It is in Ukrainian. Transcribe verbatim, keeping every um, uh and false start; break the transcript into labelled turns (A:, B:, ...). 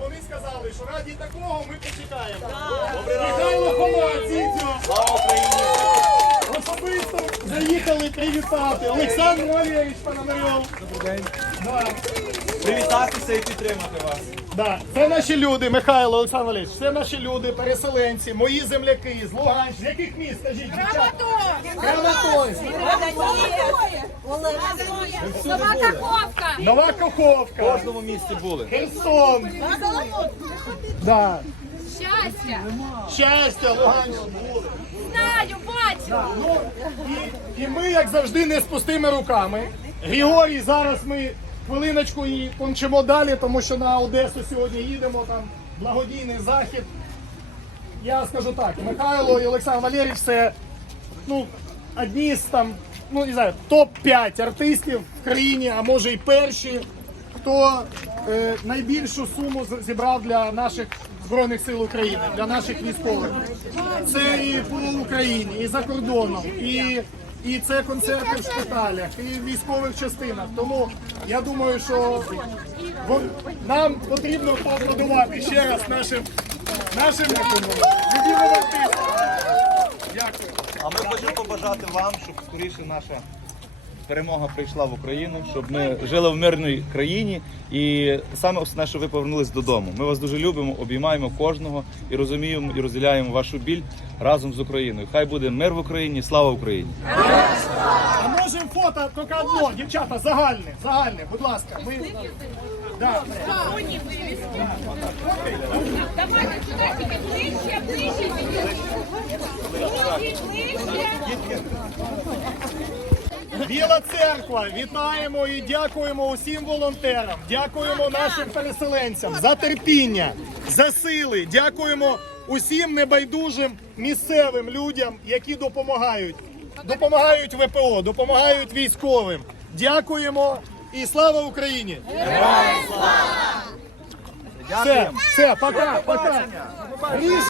A: вони сказали, що раді такого ми почекаємо. Михайло Хома, Дзідзьо.
B: Слава Україні!
A: Особисто заїхали привітати. Олександр Валерійович Пономарьов. Добрий день. Да.
B: Привітатися і підтримати вас.
A: Да. Це наші люди, Михайло, Олександр Валерійович, це наші люди, переселенці, мої земляки з Луганщини. З яких міст, скажіть, дівчата? Краматорськ.
C: Нова Каховка.
A: Нова
B: В
A: Каховка.
B: кожному місці були.
A: Херсон. Да.
C: Щастя.
A: Щастя, Луганщина.
C: Знаю, бачу.
A: Ну, і, і ми, як завжди, не з пустими руками. Григорій, зараз ми хвилиночку і помчимо далі, тому що на Одесу сьогодні їдемо, там благодійний захід. Я скажу так, Михайло і Олександр Валерійович це ну, одні з там, ну не знаю, топ п'ять артистів в країні, а може і перші, хто е, найбільшу суму з- зібрав для наших Збройних сил України, для наших військових. Це і по Україні, і за кордоном, і, і це концерти в шпиталях, і в військових частинах. Тому я думаю, що вон- нам потрібно поаплодувати ще раз нашим нашим любимим артистам. Дякую.
B: А ми хочемо побажати вам, щоб скоріше наша перемога прийшла в Україну, щоб ми жили в мирній країні і саме основне, щоб ви повернулись додому. Ми вас дуже любимо, обіймаємо кожного і розуміємо і розділяємо вашу біль разом з Україною. Хай буде мир в Україні, слава Україні!
A: А можемо фото тільки одно, дівчата, загальне, загальне, будь ласка. Ми... Да.
C: Давайте сюди тільки ближче, ближче. Ближче, ближче.
A: Біла церква, вітаємо і дякуємо усім волонтерам, дякуємо нашим переселенцям за терпіння, за сили, дякуємо усім небайдужим місцевим людям, які допомагають. Допомагають ВПО, допомагають військовим. Дякуємо і слава Україні! Все, все, пока, пока.